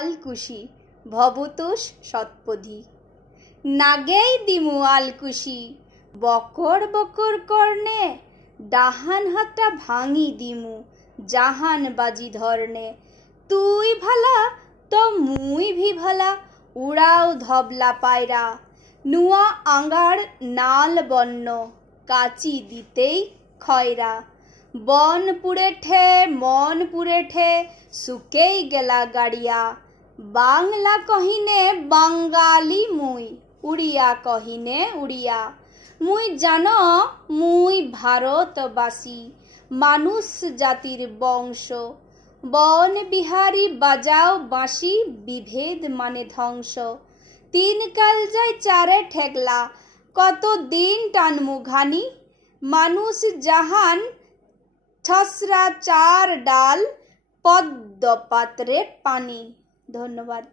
আলকুশি ভবতোষ সৎপদী নাগেই দিমু আলকুশি বকর বকর কর্ণে ডাহান হাতটা ভাঙি দিমু জাহান বাজি ধরনে তুই ভালা তো মুই ভি ভালা উড়াও ধবলা পায়রা নুয়া আঙ্গার নাল বন্য কাচি দিতেই খয়রা বন পুড়ে ঠে মন পুড়ে ঠে শুকেই গেলা গাড়িয়া বাংলা কহিনে বাঙালি মুই উড়িয়া কহিনে উড়িয়া মুই জানো মুই ভারতবাসী মানুষ জাতির বংশ বন বিহারী বাজাও বাঁশি বিভেদ মানে ধ্বংস তিন কাল যায় চারে ঠেকলা কত দিন টানমু ঘানি মানুষ জাহান ছসরা চার ডাল পদ্ম পাত্রে পানি। ধন্যবাদ।